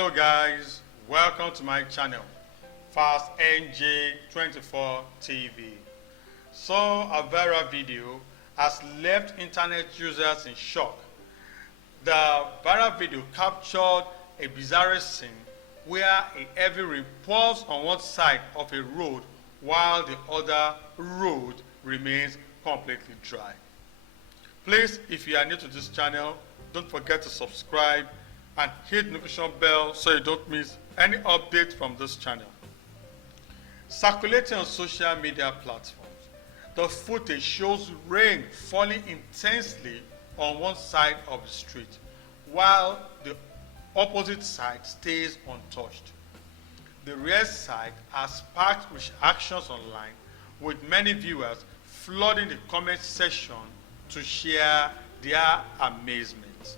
Hello guys, welcome to my channel, Fast NJ24 TV. So a viral video has left internet users in shock. The viral video captured a bizarre scene where a heavy rain pours on one side of a road while the other road remains completely dry. Please, if you are new to this channel, don't forget to subscribe and hit the notification bell so you don't miss any update from this channel. Circulating on social media platforms, the footage shows rain falling intensely on one side of the street while the opposite side stays untouched. The rear side has sparked reactions online, with many viewers flooding the comment section to share their amazement.